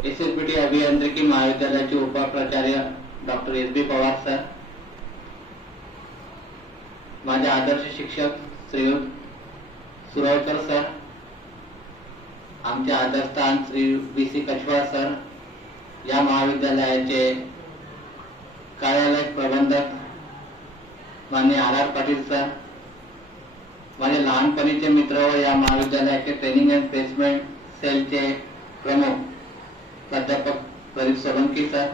एसएसबीटी अभियांत्रिकी महाविद्यालयाचे उपप्राचार्य doctor S.B.. Pawar sir, माझे आदर्श शिक्षक श्रीयुत सुरवकर सर, आमचे आदरस्थान श्री बी.सी. कछवार सर, या महाविद्यालयाचे कार्यालय प्रबंधक माननीय आर पाटील सर, माझे लहानपणीचे मित्र व या महाविद्यालयाचे ट्रेनिंग अँड प्लेसमेंट सेलचे प्रमुख प्राध्यापक प्रदीप सोलंकी सर,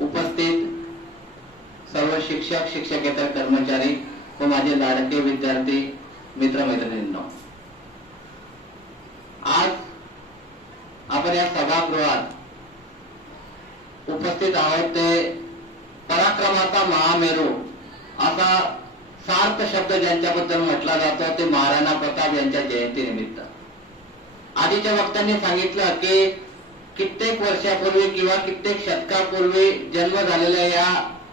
उपस्थित सर्व शिक्षक शिक्षकेतर कर्मचारी व माझे लाडके विद्यार्थी मित्रमैत्रिणींनो, आज आपण या सभागृहात उपस्थित आहोत ते पराक्रमाचा महामेरू असा सार्थ शब्द ज्यांच्याबद्दल म्हटला जातो ते महाराणा प्रताप यांच्या जयंतीनिमित्त. आधीच्या वक्त्यांनी सांगितलं की कित्येक वर्षापूर्वी किंवा कित्येक शतकापूर्वी जन्म झालेल्या या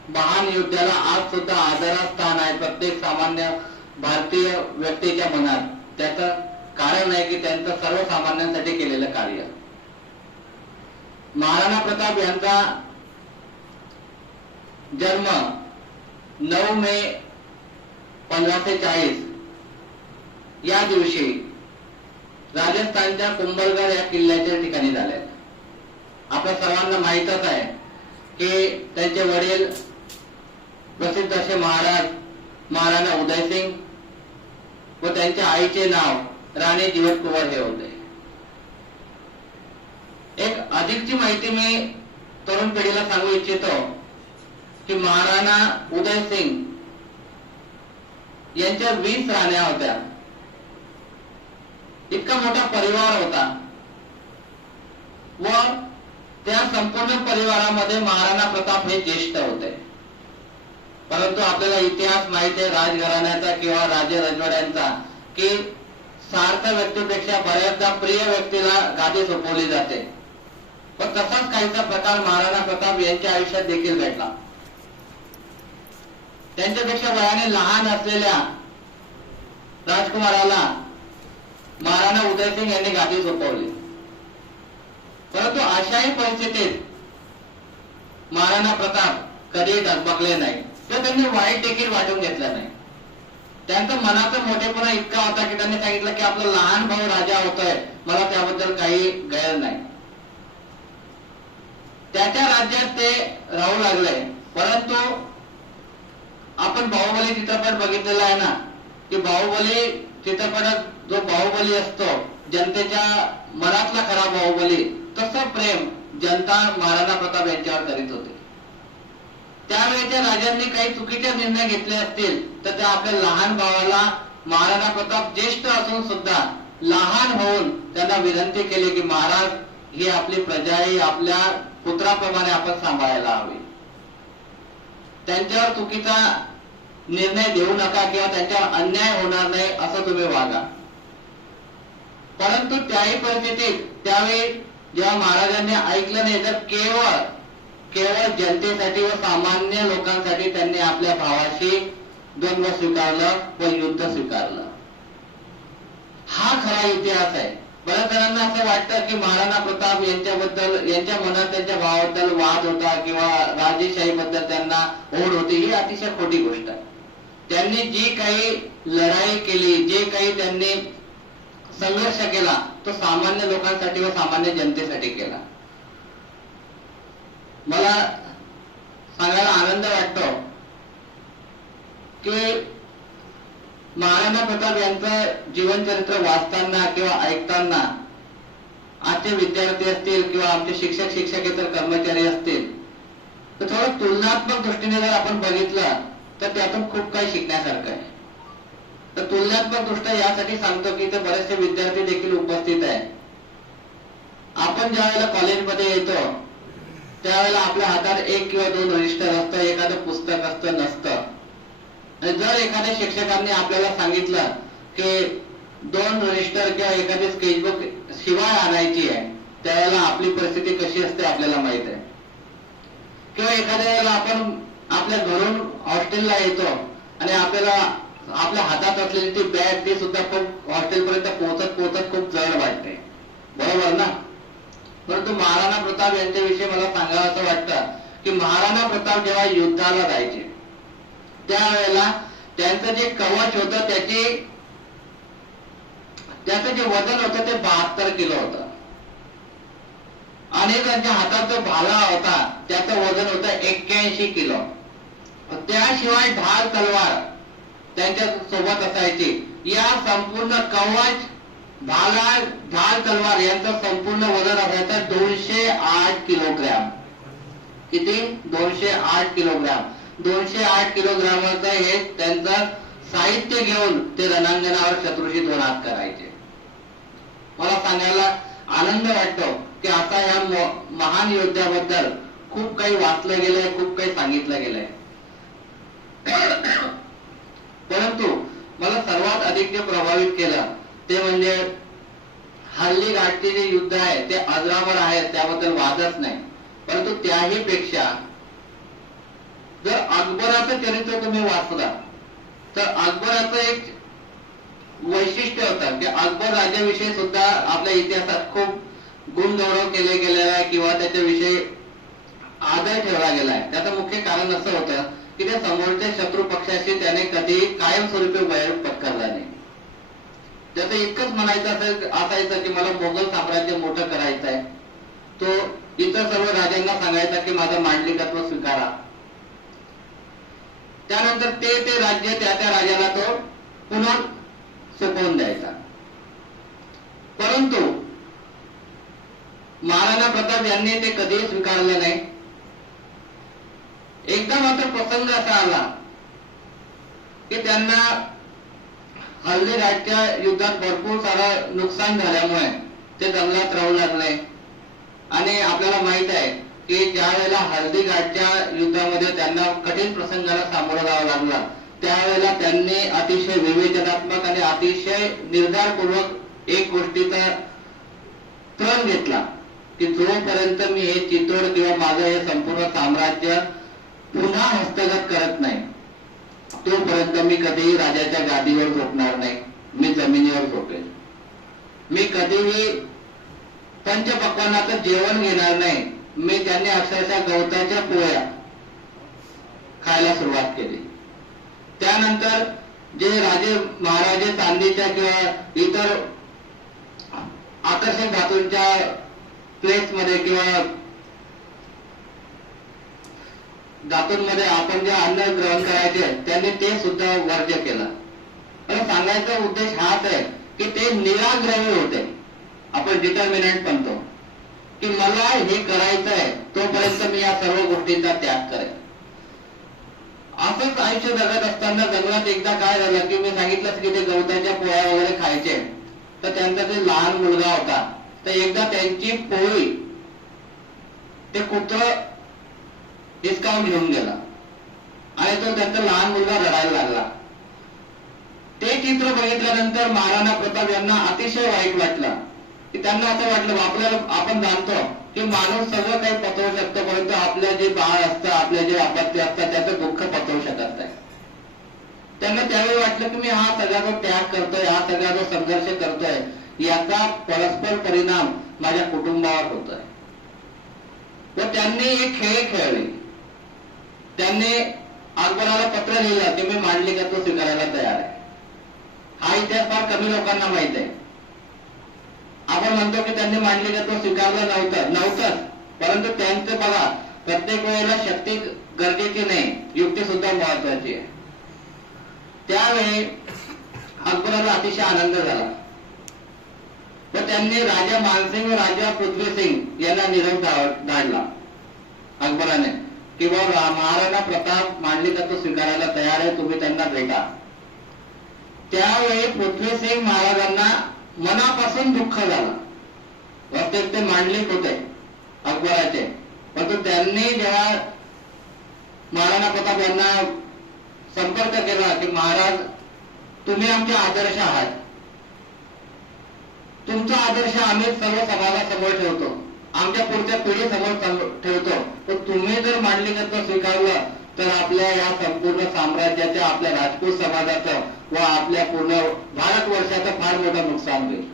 महान योद्ध्याला आज सुद्धा आदरास स्थान आहे प्रत्येक सामान्य भारतीय व्यक्तीच्या मनात. त्याचं कारण आहे की त्यांचं सर्वसामान्यांसाठी केलेलं कार्य. महाराणा प्रताप यांचा जन्म 9 मे 1540 या दिवशी राजस्थानच्या कुंभलगड या किल्ल्याच्या ठिकाणी झाले. आपल्या सर्वांना माहीतच आहे की त्यांचे वडील प्रसिद्ध असे महाराणा उदयसिंग व त्यांच्या आईचे नाव राणी जीवत कुंवर हे होते. एक अधिकची माहिती मी तरुण पिढीला सांगू इच्छितो की महाराणा उदयसिंग यांच्या 20 राण्या होत्या. इतका मोठा परिवार होता व त्या संपूर्ण परिवारामध्ये महाराणा प्रताप हे ज्येष्ठ होते. परंतु आपल्याला इतिहास माहिती आहे राजघराण्याचा किंवा राजे रजवाड्यांचा की सार्थ व्यक्तीपेक्षा बऱ्याचदा प्रिय व्यक्तीला गादी सोपवली जाते. पण तसाच काहीसा प्रकार महाराणा प्रताप यांच्या आयुष्यात देखील घडला. त्यांच्यापेक्षा वयाने लहान असलेल्या राजकुमाराला महाराणा उदयसिंग यांनी गादी सोपवली. परंतु अशाही परिस्थितीत महाराणा प्रताप कधी डगमगले नाही किंवा त्यांनी वाईट देखील वाटून घेतलं नाही. त्यांचा मनाचा मोठेपणा इतका होता की त्यांनी सांगितलं की आपला लहान भाऊ राजा होतोय, मला त्याबद्दल काही गैर नाही. त्याच्या राज्यात ते राहू लागले. परंतु आपण बाहुबली चित्रपट बघितलेला आहे ना की बाहुबली चित्रपटात जो बाहुबली असतो जनतेच्या मनातला खरा बाहुबली, तसं प्रेम जनता महाराणा प्रताप यांच्यावर करीत होते. त्यावेळेच्या राजांनी काही चुकीचे निर्णय घेतले असतील तर त्या आपल्या लहान भावाला महाराणा प्रताप ज्येष्ठ असून सुद्धा लहान होऊन त्यांना विनंती केली की महाराज ही आपली प्रजा आहे, आपल्या पुत्राप्रमाणे आपण सांभाळायला हवी. त्यांच्यावर चुकीचा निर्णय देऊ नका किंवा त्यांच्यावर अन्याय होणार नाही असं तुम्ही वागा. परंतु त्याही परिस्थितीत त्यावेळी जेव्हा महाराजांनी ऐकलं नाही तर केवळ जनतेसाठी व सामान्य लोकांसाठी त्यांनी आपल्या भावाशी द्वंद्व स्वीकारलं व युद्ध स्वीकारलं. हा खरा इतिहास आहे. बऱ्याच जणांना असं वाटतं की महाराणा प्रताप यांच्याबद्दल यांच्या मनात त्यांच्या भावाबद्दल वाद होता किंवा राजेशाही बद्दल त्यांना ओढ होती. ही अतिशय खोटी गोष्ट आहे. त्यांनी जी काही लढाई केली, जे काही त्यांनी संघर्ष केला तो सामान्य लोकांसाठी व सामान्य जनतेसाठी केला. मला सांगायला आनंद वाटतो की महाराणा प्रताप यांचं जीवनचरित्र वाचताना किंवा ऐकताना आजचे विद्यार्थी असतील किंवा आमचे शिक्षक शिक्षकेतर कर्मचारी असतील तर थोडं तुलनात्मक दृष्टीने जर आपण बघितलं तर त्यातून खूप काही शिकण्यासारखं आहे. तर तुलनात्मक दृष्ट्या यासाठी सांगतो की इथे बरेचसे विद्यार्थी देखील उपस्थित आहे. आपण ज्या वेळेला कॉलेजमध्ये येतो त्यावेळेला आपल्या हातात 1 किंवा 2 रजिस्टर असतं, एखादं पुस्तक असतं नसतं. जर एखाद्या शिक्षकांनी आपल्याला सांगितलं की 2 रजिस्टर किंवा एखादी स्केचबुक शिवाय आणायची आहे त्यावेळेला आपली परिस्थिती कशी असते आपल्याला माहित आहे. किंवा एखाद्या वेळेला आपण आपल्या घरून हॉस्टेलला येतो आणि आपल्याला आपल्या हातात असलेली ती बॅग ती सुद्धा खूप हॉस्टेल पर्यंत पोहोचत खूप जड वाटते, बरोबर ना. पण परंतु महाराणा प्रताप यांच्याविषयी मला सांगावं असं वाटतं की महाराणा प्रताप जेव्हा युद्धाला जायचे त्यावेळेला त्यांचं जे कवच होतं त्याचं जे वजन होतं ते 72 किलो होतं आणि त्यांच्या हातात जो भाला होता त्याचं वजन होतं 81 किलो. त्याशिवाय ढाल तलवार त्यांच्या सोबत असायची. या संपूर्ण कवच, भाला, ढाल तलवार यांचं संपूर्ण वजन असायचं 208 किलोग्रॅम. किती? 208 किलोग्रॅम. 208 किलोग्रॅमाचं हे त्यांचं साहित्य घेऊन ते रणांगणावर शत्रूशी 2 हात करायचे. मला सांगायला आनंद वाटतो की आता या महान योद्ध्याबद्दल खूप काही वाचलं गेलंय, खूप काही सांगितलं गेलंय. परंतु मला सर्वात अधिक जे प्रभावित केलं ते म्हणजे हल्ली घाटचे जे युद्ध आहे ते अजरामर आहे, त्याबद्दल वादच नाही. परंतु त्याही पेक्षा जर अकबराचं चरित्र तुम्ही वाचला तर अकबराचं एक वैशिष्ट्य होतं की अकबर राजाविषयी सुद्धा आपल्या इतिहासात खूप गुणगौरव केले गेलेला आहे किंवा त्याच्याविषयी आदर ठेवला गेलाय. त्याचं मुख्य कारण असं होतं की त्या समोरच्या शत्रू पक्षाशी त्याने कधी कायमस्वरूपी वैर पत्करला नाही. त्याचं इतकंच म्हणायचं असायचं की मला मोगल साम्राज्य मोठं करायचं आहे. तो इतर सर्व राजांना सांगायचा की माझं मांडलिकत्व स्वीकारा. त्यानंतर ते राज्य त्या राजाला तो पुन्हा सोपवून द्यायचा. परंतु महाराणा प्रताप यांनी ते कधीही स्वीकारलं नाही. एकदा मात्र प्रसंग असा आला की त्यांना हल्दीघाटच्या युद्धात भरपूर सारं नुकसान झाल्यामुळे ते जंगलात राहू लागले. आणि आपल्याला माहित आहे की ज्या वेळेला हल्दीघाटच्या युद्धामध्ये त्यांना कठीण प्रसंगाला सामोरं जावं लागला त्यावेळेला त्यांनी अतिशय विवेचनात्मक आणि अतिशय निर्धारपूर्वक एक गोष्टीचा प्रण घेतला की जोपर्यंत मी हे चित्तोड किंवा माझं हे संपूर्ण साम्राज्य पुन्हा हस्तगत करत नाही तोपर्यंत मी कधीही राजाच्या गादीवर झोपणार नाही, मी जमिनीवर झोपेल. मी कधीही पंचपक्वान्नाचं जेवण घेणार नाही. मी त्यांनी अक्षरशः गवताच्या पोळ्या खायला सुरुवात केली. त्यानंतर जे राजे महाराजे चांदीच्या किंवा इतर आकर्षक धातूंच्या प्लेट्समध्ये किंवा धातूंमध्ये आपण जे अन्न ग्रहण करायचे त्यांनी ते सुद्धा वर्ज्य केलं. पण सांगायचा उद्देश हाच आहे की ते निराग्रही होते. आपण डिटर्मिनंट म्हणतो की मला हे करायचं आहे तोपर्यंत मी या सर्व गोष्टींचा त्याग करेन. असंच आयुष्य जगत असताना जंगलात एकदा काय झालं की मी सांगितलं की ते गवताच्या पोळ्या वगैरे खायचे. तर त्यांचा जे लहान मुलगा होता तर एकदा त्यांची पोळी ते कुत्रं हिसकावून घेऊन गेला आणि तो त्यांचा लहान मुलगा रडायला लागला. ते चित्र बघितल्यानंतर महाराणा प्रताप यांना अतिशय वाईट वाटलं की त्यांना असं वाटलं आपल्याला आपण जाणतो की माणूस सगळं काही पचवू शकतो परंतु आपल्या जे बाळ असतं आपले जे अपत्य असतात त्याचं दुःख पचवू शकत नाही. त्यांना त्यावेळी वाटलं की मी हा सगळा जो त्याग करतोय हा सगळा जो संघर्ष करतोय याचा परस्पर परिणाम माझ्या कुटुंबावर होतोय. व त्यांनी एक खेळ खेळले. त्यांनी अकबराला पत्र लिहिलं की मी मांडलिकत्व स्वीकारायला तयार आहे. हा इतिहास फार कमी लोकांना माहित आहे. आपण म्हणतो की त्यांनी मांडलिकत्व स्वीकारलं नव्हतंच परंतु त्यांचं बघा प्रत्येक वेळेला शक्ती गरजेची नाही, युक्ती सुद्धा महत्वाची आहे. त्यावेळी अकबराला अतिशय आनंद झाला व त्यांनी राजा मानसिंग व राजा पृथ्वीसिंग यांना निरोप धाडला अकबराने की महाराणा प्रताप मांडलिकत्व स्वीकारायला तयार आहे, तुम्ही त्यांना भेटा. त्यावेळी पृथ्वीसिंग महाराजांना मनापासून दुःख झालं. वास्तविक ते मांडलिक होते अकबराचे परंतु त्यांनी जेव्हा महाराणा प्रताप यांना संपर्क केला की महाराज तुम्ही आमचे आदर्श आहात, तुमचा आदर्श आम्ही सर्व समाजासमोर ठेवतो, आमच्या पुढच्या पिढी समोर ठेवतो, तर तुम्ही जर मांडलिकत्व स्वीकारलं तर आपल्या या संपूर्ण साम्राज्याच्या आपल्या राजपूत समाजाचं व आपल्या पूर्ण भारतवर्षाचं फार मोठं नुकसान होईल.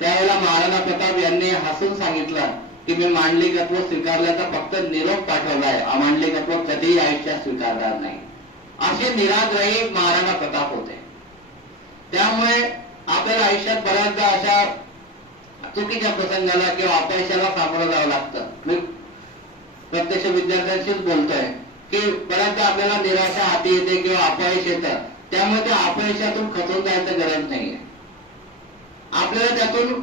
त्यावेळेला महाराणा प्रताप यांनी हसून सांगितलं की मी मांडलिकत्व स्वीकारल्याचा फक्त निरोप पाठवलाय, अमांडलिकत्व कधीही आयुष्यात स्वीकारणार नाही. असे निराग्रही महाराणा प्रताप होते. त्यामुळे आपल्याला आयुष्यात बऱ्याचदा अशा चुकीच्या प्रसंगाला किंवा अपयशाला सामोरं जावं लागतं. मी प्रत्यक्ष विद्यार्थ्यांशीच बोलतोय की बऱ्याचदा आपल्याला निराशा हाती येते किंवा अपयश येतं. त्यामुळे त्या अपयशातून खचून जायचं गरज नाहीये. आपल्याला त्यातून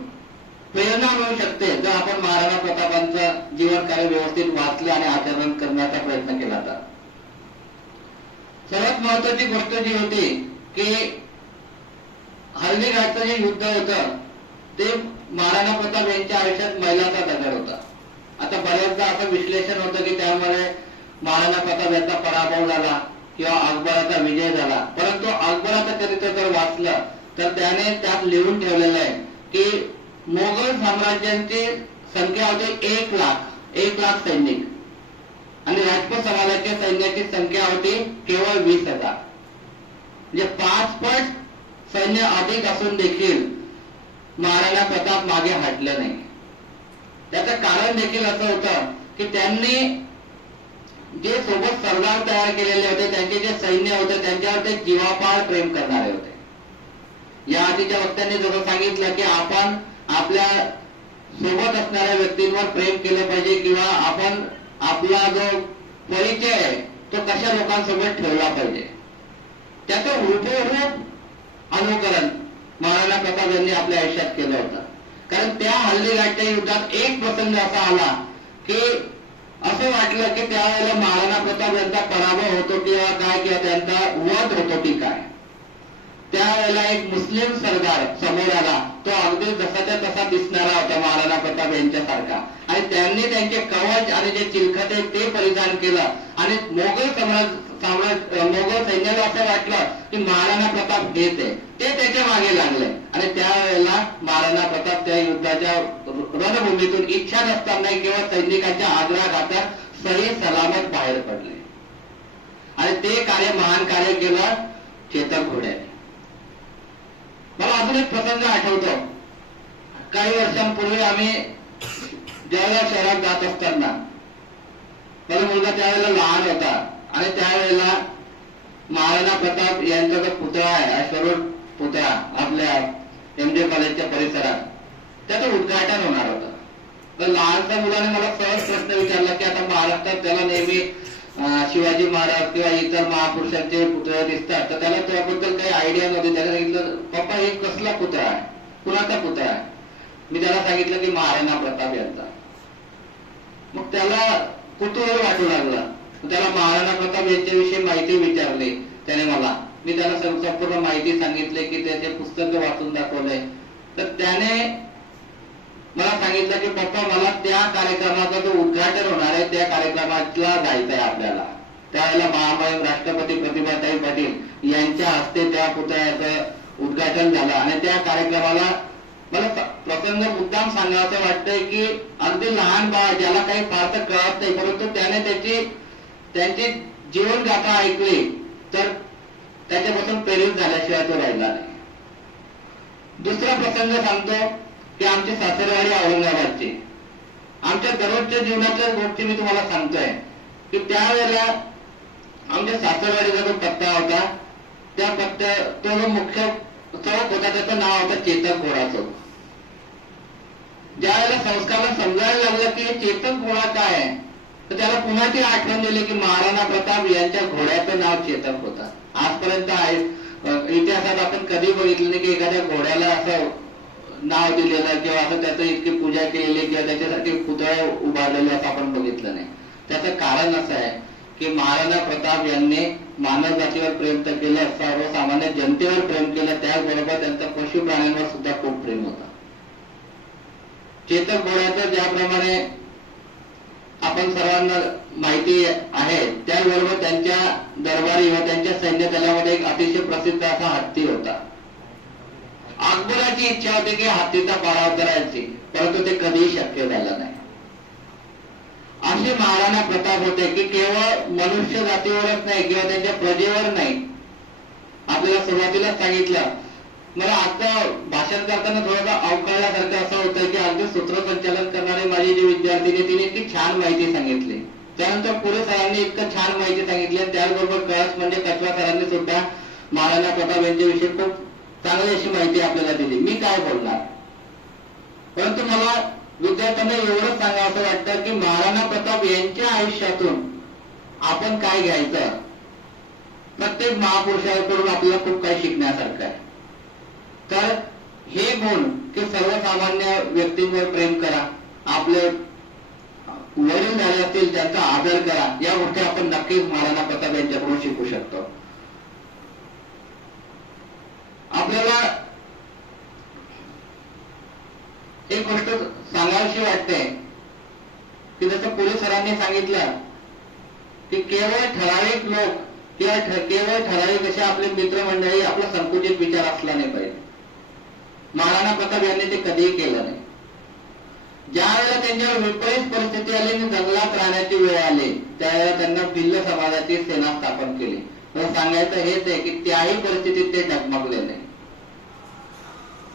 प्रेरणा मिळू शकते जर आपण महाराणा प्रतापांचं जीवन कार्य व्यवस्थित वाचलं आणि आचरण करण्याचा प्रयत्न केला तर. सर्वात महत्वाची गोष्ट जी होती की हल्दीघाटचं जे युद्ध होतं ते महाराणा प्रताप यांच्या आयुष्यात मैलाचा दगड होता. आता बऱ्याचदा असं विश्लेषण होतं की त्यामुळे महाराणा प्रताप यांचा पराभव झाला किंवा अकबराचा विजय झाला. परंतु अकबराचं चरित्र जर वाचलं तर त्याने त्यात लिहून ठेवलेलं आहे की मोगल साम्राज्याची संख्या होती 1,00,000 सैनिक आणि राजपूत समाजाच्या सैन्याची संख्या होती केवळ 20,000. म्हणजे 5 पट सैन्य अधिक असून देखील महाराणा प्रताप मागे हटले नाही. त्याचं कारण देखील असं होतं की त्यांनी जे सोबत सरदार तयार केलेले होते, त्यांचे जे सैन्य होते त्यांच्यावर ते जीवापाड प्रेम करणारे होते. या आधीच्या वक्त्यांनी जसं सांगितलं की आपण आपल्या सोबत असणाऱ्या व्यक्तींवर प्रेम केलं पाहिजे किंवा आपण आपला जो परिचय आहे तो कशा लोकांसोबत ठेवला पाहिजे, त्याचं हुबेहूब अनुकरण महाराणा प्रताप यांनी आपल्या आयुष्यात केलं होतं. कारण त्या हल्दीघाटच्या युद्धात एक प्रसंग असा आला की असं वाटलं की त्यावेळेला महाराणा प्रताप यांचा पराभव होतो किंवा काय किंवा त्यांचा वध होतो की काय. त्यावेळेला एक मुस्लिम सरदार समोर आला. तो अगदी जसाच्या तसा दिसणारा होता महाराणा प्रताप यांच्यासारखा आणि त्यांनी त्यांचे कवच आणि जे चिलखत आहे ते परिधान केलं आणि मोगल सैन्याला असं वाटलं की महाराणा प्रताप हेच आहे. ते त्याच्या मागे लागले आणि त्यावेळेला महाराणा प्रताप त्या युद्धाच्या रणभूमीतून इच्छा नसताना किंवा सैनिकांच्या आग्रहाखातर सही सलामत बाहेर पडले आणि ते महान कार्य केलं चेतक घोड्याने. मला अजून एक प्रसंग आठवतो. काही वर्षांपूर्वी आम्ही जळगाव शहरात जात असताना माझा मुलगा त्यावेळेला लहान होता आणि त्यावेळेला महाराणा प्रताप यांचा जो पुतळा आहे, अश्वरूढ पुतळा आपल्या MJ कॉलेजच्या परिसरात, त्याचं उद्घाटन होणार होतं. तर लहानच्या मुलाने मला सहज प्रश्न विचारला की आता महाराष्ट्रात त्याला नेहमी शिवाजी महाराज किंवा इतर महापुरुषांचे पुतळे दिसतात, तर त्याला त्याबद्दल काही आयडिया नव्हती. त्याला सांगितलं, पप्पा हे कसला पुतळा आहे, कुणाचा पुतळा आहे? मी त्याला सांगितलं की महाराणा प्रताप यांचा. मग त्याला कुतूहल वाटू लागलं. त्याला महाराणा प्रताप यांच्याविषयी माहिती विचारली त्याने मला. मी त्याला संपूर्ण माहिती सांगितली की त्याचे पुस्तक वाचून दाखवले. तर त्याने मला सांगितलं की पप्पा मला त्या कार्यक्रमाचा जो उद्घाटन होणार आहे त्या कार्यक्रमाला जायचं आहे आपल्याला. त्यावेळेला महामहिम राष्ट्रपती प्रतिभाताई पाटील यांच्या हस्ते त्या पुतळ्याचं उद्घाटन झालं आणि त्या कार्यक्रमाला मला प्रसंग मुद्दाम सांगायचं वाटतंय की अगदी लहान बाळ ज्याला काही फारसं कळत नाही परंतु त्याने त्यांची जीवनगाथा ऐकली तर त्याच्यापासून प्रेरित झाल्याशिवाय तो राहिला नाही. दुसरा प्रसंग सांगतो की आमची सासरवाडी औरंगाबादची. आमच्या दररोजच्या जीवनातल्या गोष्टी मी तुम्हाला सांगतोय की त्यावेळेला आमच्या सासरवाडीचा जो पत्ता होता त्या पत्त्या तो जो मुख्य चौक होता त्याचं नाव होतं चेतक घोडा चौक. ज्या वेळेला संस्कारला समजायला लागलं की चेतक घोडा काय आहे तर त्याला पुन्हा ती आठवण दिली की महाराणा प्रताप यांच्या घोड्याचं नाव चेतक होतं. आजपर्यंत इतिहासात आपण कधी बघितलं नाही की एखाद्या घोड्याला असं नाव दिलेलं किंवा असं त्याचं इतकी पूजा केलेली किंवा त्याच्यासाठी पुतळा उभारलेले असं आपण बघितलं नाही. त्याचं कारण असं आहे की महाराणा प्रताप यांनी मानव जातीवर प्रेम तर केलं, सर्वसामान्य जनतेवर प्रेम केलं, त्याचबरोबर त्यांचं पशु प्राण्यांवर सुद्धा खूप प्रेम होतं. चेतक घोड्याचं ज्याप्रमाणे आपण सर्वांना माहिती आहे त्याचबरोबर त्यांच्या दरबारी व त्यांच्या सैन्य दलामध्ये एक अतिशय प्रसिद्ध असा हत्ती होता. अकबराची इच्छा होती की हत्तीचा पाडाव करायची परंतु ते कधीही शक्य झालं नाही. असे महाराणा प्रताप होते की केवळ मनुष्य जातीवरच नाही किंवा त्यांच्या प्रजेवर नाही. आपल्याला सुरुवातीलाच सांगितलं मला आता भाषण करताना थोडासा अवकळल्यासारखं असं होतं की अगदी सूत्रसंचालन करणारे माझे जे विद्यार्थी तिने इतकी छान माहिती सांगितली. त्यानंतर पुढे सरांनी इतकं छान माहिती सांगितली आणि त्याचबरोबर कळस म्हणजे कचवा सरांनी सुद्धा महाराणा प्रताप यांच्याविषयी खूप चांगली अशी माहिती आपल्याला दिली. मी काय बोलणार, परंतु मला विद्यार्थ्यांना एवढंच सांगा असं वाटतं की महाराणा प्रताप यांच्या आयुष्यातून आपण काय घ्यायचं. प्रत्येक महापुरुषाकडून आपल्याला खूप काही शिकण्यासारखं आहे. तर हे गुण की सर्वसामान्य व्यक्तींवर प्रेम करा, आपले वडील झाले असतील त्यांचा आदर करा, या गोष्टी आपण नक्कीच महाराणा प्रताप यांच्याकडून शिकू शकतो. आपल्याला एक गोष्ट सांगावीशी वाटते की जसं पोलीस सरांनी सांगितलं की केवळ ठराविक लोक किंवा केवळ ठराविक असे आपले मित्रमंडळी आपला संकुचित विचार असला नाही पाहिजे. महाराणा प्रताप यांनी ते कधीही केलं नाही. ज्या वेळेला त्यांच्यावर विपरीत परिस्थिती आली आणि जंगलात राहण्याची वेळ आली त्यावेळेला त्यांना भिल्ल समाजाची सेना स्थापन केली. तर सांगायचं हेच आहे की त्याही परिस्थितीत ते डगमगले नाही.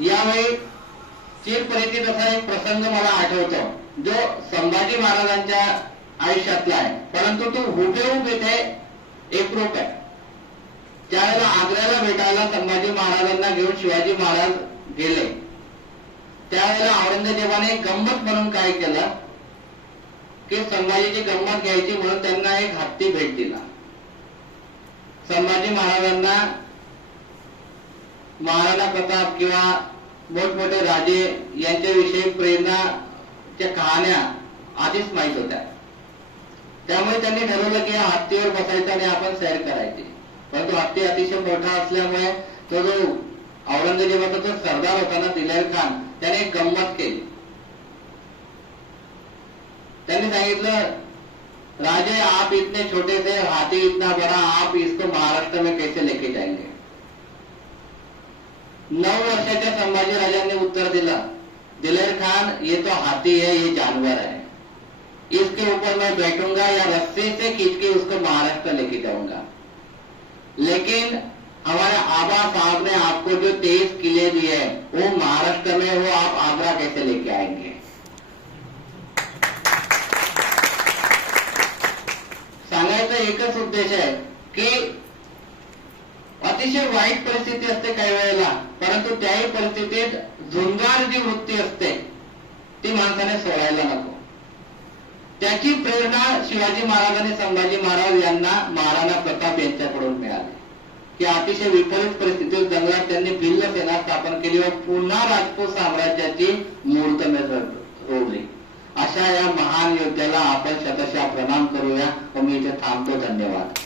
यावेळी चिरपरिचित असा एक प्रसंग मला आठवतो जो संभाजी महाराजांच्या आयुष्यातला आहे, परंतु तो हुबेहूब इथे एकरूप आहे. त्यावेळेला आग्र्याला भेटायला संभाजी महाराजांना घेऊन शिवाजी महाराज गेले. त्यावेळेला औरंगजेबाने गंमत म्हणून काय केलं की संभाजीची गंमत घ्यायची म्हणून त्यांना एक हत्ती भेट दिला. संभाजी महाराजांना महाराणा प्रताप किंवा मोठमोठे राजे यांच्याविषयी प्रेरणाच्या कहाण्या आधीच माहित होत्या. त्यामुळे त्यांनी ठरवलं की या हत्तीवर बसायचं आणि आपण सैर करायची. परंतु हत्ती अतिशय मोठा असल्यामुळे तो जो औरंगजेबाचा जो सरदार होता ना दिलेर खान, त्याने एक गंमत केली. त्यांनी सांगितलं, राजे आप इतने छोटे थे, हाथी इतना बड़ा, आप इसको महाराष्ट्र में कैसे लेके जाएंगे. 9 वर्षाच्या संभाजी राजांनी उत्तर दिलं, दिलेर खान ये तो हाथी है, ये जानवर है, इसके ऊपर मैं बैठूंगा या रस्सी से खींच के उसको महाराष्ट्र लेके जाऊंगा. लेकिन हमारे आबा साहब ने आपको जो 23 किले दिए वो महाराष्ट्र में, वो आप आगरा कैसे लेके आएंगे. सांगायचा एकच उद्देश आहे की अतिशय वाईट परिस्थिती असते काही वेळेला, परंतु त्याही परिस्थितीत झुंजार जी वृत्ती असते ती माणसाने सोडायला नको. त्याची प्रेरणा शिवाजी महाराज आणि संभाजी महाराज यांना महाराणा प्रताप यांच्याकडून मिळाली की अतिशय विपरीत परिस्थितीत जंगलात त्यांनी भिल्ल सेना स्थापन केली व पुन्हा राजपूत साम्राज्याची मुहूर्तमेढ रोवली. अशा या महान योद्ध्याला आपण शतशः प्रणाम करूया व मी इथे थांबतो. धन्यवाद.